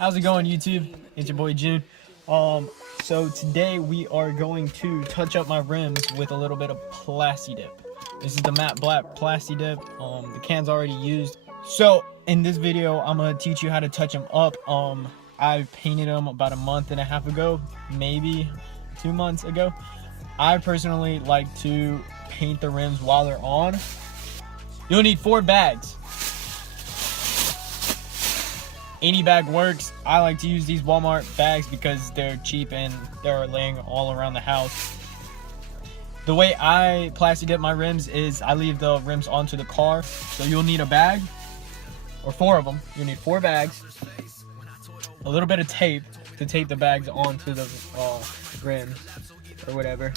How's it going, YouTube? It's your boy June. So today we are going to touch up my rims with a little bit of Plasti-Dip. This is the matte black Plasti-Dip. The can's already used. So in this video, I'm gonna teach you how to touch them up. I painted them about a month and a half ago, maybe 2 months ago. I personally like to paint the rims while they're on. You'll need 4 bags. Any bag works. I like to use these Walmart bags because they're cheap and they're laying all around the house. The way I Plasti-Dip my rims is I leave the rims onto the car. So you'll need a bag, or 4 of them. You'll need 4 bags, a little bit of tape to tape the bags onto the rims or whatever.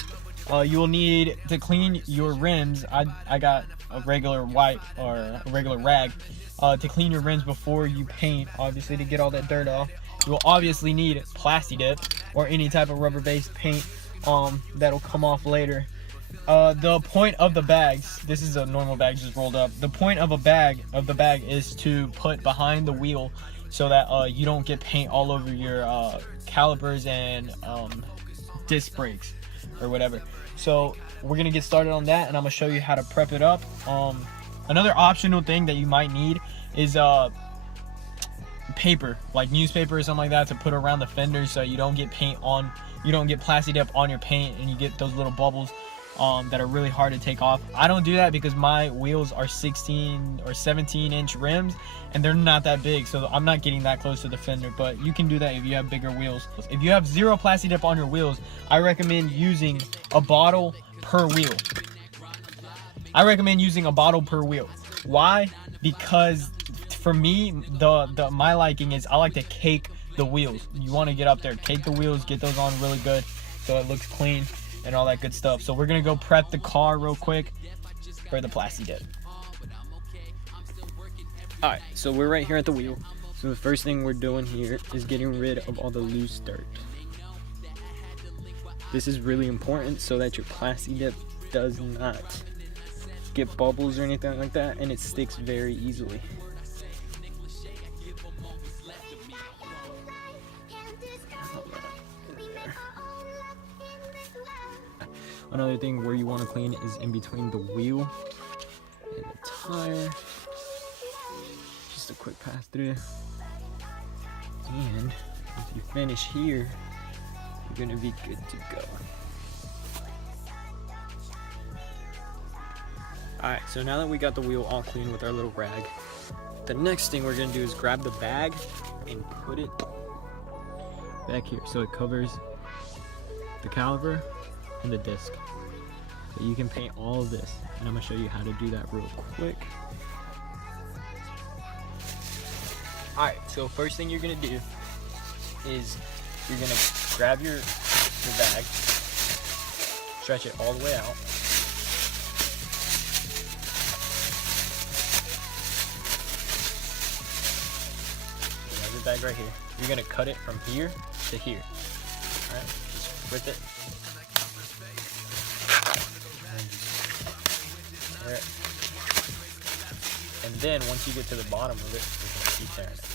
You will need to clean your rims. I got a regular wipe or a regular rag to clean your rims before you paint, obviously, to get all that dirt off. You will obviously need Plasti-Dip or any type of rubber-based paint that'll come off later. The point of the bags, this is a normal bag just rolled up. The point of the bag is to put behind the wheel so that you don't get paint all over your calipers and disc brakes or whatever. So we're gonna get started on that, and I'm gonna show you how to prep it up. Another optional thing that you might need is paper, like newspaper or something like that, to put around the fenders so you don't get Plasti-Dip on your paint and you get those little bubbles that are really hard to take off. I don't do that because my wheels are 16 or 17-inch rims and they're not that big, so I'm not getting that close to the fender. But you can do that if you have bigger wheels. If you have 0 Plasti-Dip on your wheels, I recommend using a bottle per wheel. Why? Because for me, my liking is I like to cake the wheels. You want to get up there, cake the wheels, get those on really good so it looks clean and all that good stuff. So we're gonna go prep the car real quick for the Plasti-Dip. Alright, so we're right here at the wheel. So the first thing we're doing here is getting rid of all the loose dirt. This is really important so that your Plasti-Dip does not get bubbles or anything like that, and it sticks very easily. Another thing where you want to clean is in between the wheel and the tire. Just a quick pass through. And if you finish here, you're gonna be good to go. Alright, so now that we got the wheel all clean with our little rag, the next thing we're gonna do is grab the bag and put it back here so it covers the caliper and the disc. So you can paint all of this, and I'm gonna show you how to do that real quick. Alright, so first thing you're gonna do is you're gonna grab your bag, stretch it all the way out. The bag right here. You're gonna cut it from here to here. Alright, just rip it. There. And then once you get to the bottom of it, you're gonna keep tearing it.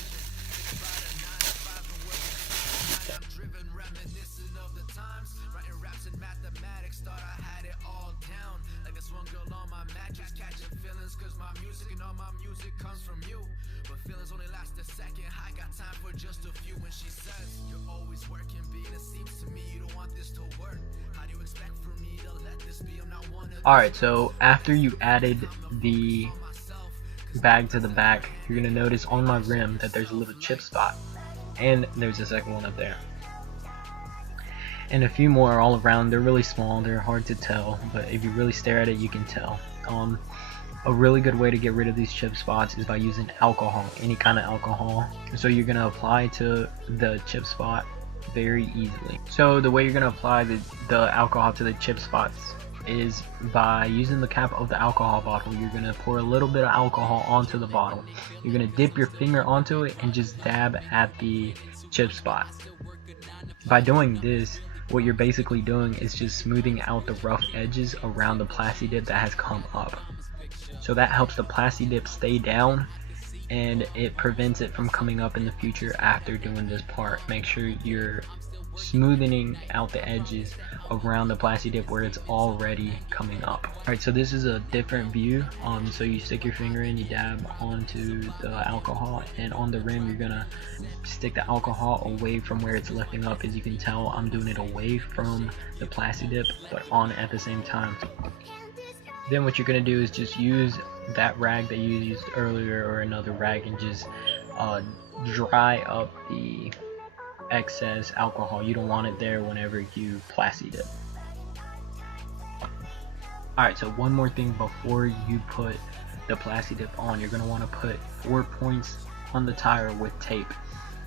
Alright, so after you added the bag to the back, you're going to notice on my rim that there's a little chip spot, and there's a second one up there, and a few more all around. They're really small, they're hard to tell, but if you really stare at it you can tell. A really good way to get rid of these chip spots is by using alcohol, any kind of alcohol. So you're going to apply to the chip spot very easily. So the way you're going to apply the alcohol to the chip spots is by using the cap of the alcohol bottle. You're going to pour a little bit of alcohol onto the bottle. You're going to dip your finger onto it and just dab at the chip spot. By doing this, what you're basically doing is just smoothing out the rough edges around the Plasti-Dip that has come up. So that helps the Plasti-Dip stay down and it prevents it from coming up in the future after doing this part. Make sure you're smoothing out the edges around the Plasti-Dip where it's already coming up. Alright, so this is a different view. So you stick your finger in, you dab onto the alcohol, and on the rim you're gonna stick the alcohol away from where it's lifting up. As you can tell, I'm doing it away from the Plasti-Dip but on at the same time. Then what you're gonna do is just use that rag that you used earlier or another rag and just dry up the excess alcohol. You don't want it there whenever you Plasti-Dip. Alright, so one more thing before you put the Plasti-Dip on, you're going to want to put 4 points on the tire with tape.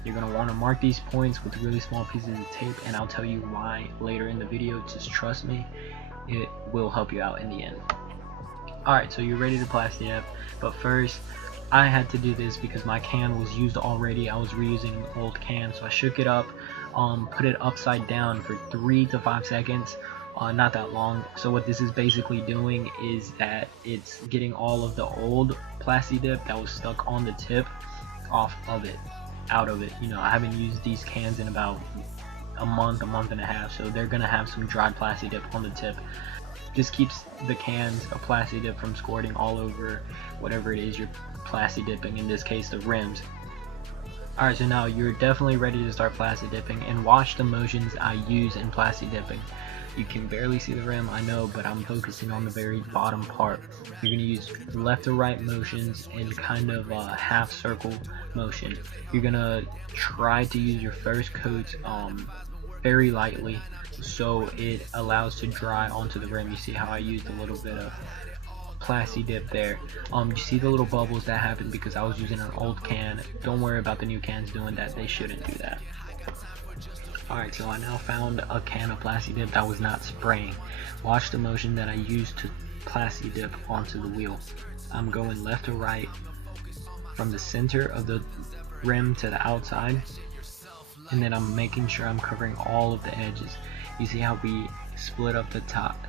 You're going to want to mark these points with really small pieces of tape, and I'll tell you why later in the video. Just trust me, it will help you out in the end. Alright, so you're ready to Plasti-Dip, but first I had to do this because my can was used already. I was reusing an old can, so I shook it up, put it upside down for 3 to 5 seconds, not that long. So what this is basically doing is that it's getting all of the old Plasti-Dip that was stuck on the tip off of it, out of it. You know, I haven't used these cans in about a month and a half, so they're gonna have some dried Plasti-Dip on the tip. This keeps the cans of Plasti-Dip from squirting all over whatever it is you're Plasti-Dipping, in this case the rims. Alright, so now you're definitely ready to start Plasti-Dipping, and watch the motions I use in Plasti-Dipping. You can barely see the rim, I know, but I'm focusing on the very bottom part. You're going to use left to right motions and kind of a half circle motion. You're going to try to use your first coats very lightly so it allows to dry onto the rim. You see how I used a little bit of Plasti-Dip there. You see the little bubbles that happened because I was using an old can. Don't worry about the new cans doing that, they shouldn't do that. Alright, so I now found a can of Plasti-Dip that was not spraying. Watch the motion that I used to Plasti-Dip onto the wheel. I'm going left to right from the center of the rim to the outside, and then I'm making sure I'm covering all of the edges. You see how we split up the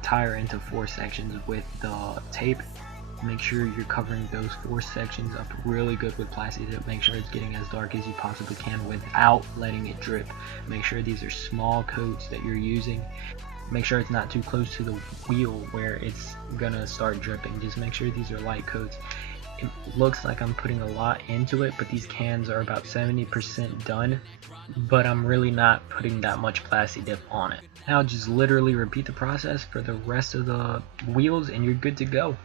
tire into 4 sections with the tape? Make sure you're covering those 4 sections up really good with Plasti-Dip. Make sure it's getting as dark as you possibly can without letting it drip. Make sure these are small coats that you're using. Make sure it's not too close to the wheel where it's gonna start dripping. Just make sure these are light coats. It looks like I'm putting a lot into it, but these cans are about 70% done, but I'm really not putting that much Plasti-Dip on it. Now just literally repeat the process for the rest of the wheels and you're good to go.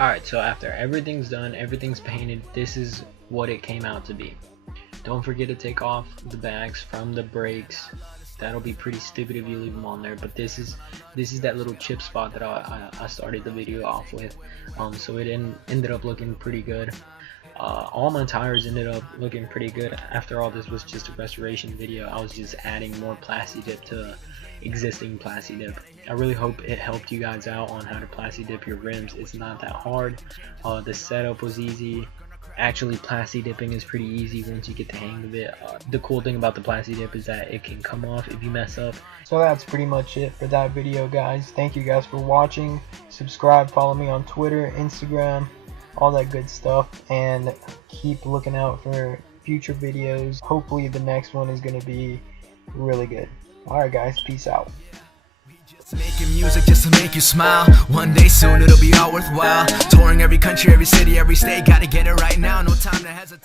Alright, so after everything's done, everything's painted, this is what it came out to be. Don't forget to take off the bags from the brakes. That'll be pretty stupid if you leave them on there, but this is that little chip spot that I started the video off with. So it ended up looking pretty good. All my tires ended up looking pretty good. After all, this was just a restoration video. I was just adding more Plasti-Dip to existing Plasti-Dip. I really hope it helped you guys out on how to Plasti-Dip your rims. It's not that hard. The setup was easy. Actually, Plasti-Dipping is pretty easy once you get the hang of it. The cool thing about the Plasti-Dip is that it can come off if you mess up. So that's pretty much it for that video, guys. Thank you guys for watching. Subscribe, follow me on Twitter, Instagram, all that good stuff, and keep looking out for future videos. Hopefully the next one is going to be really good. Alright guys, peace out. Making music just to make you smile. One day soon it'll be all worthwhile. Touring every country, every city, every state. Gotta get it right now, no time to hesitate.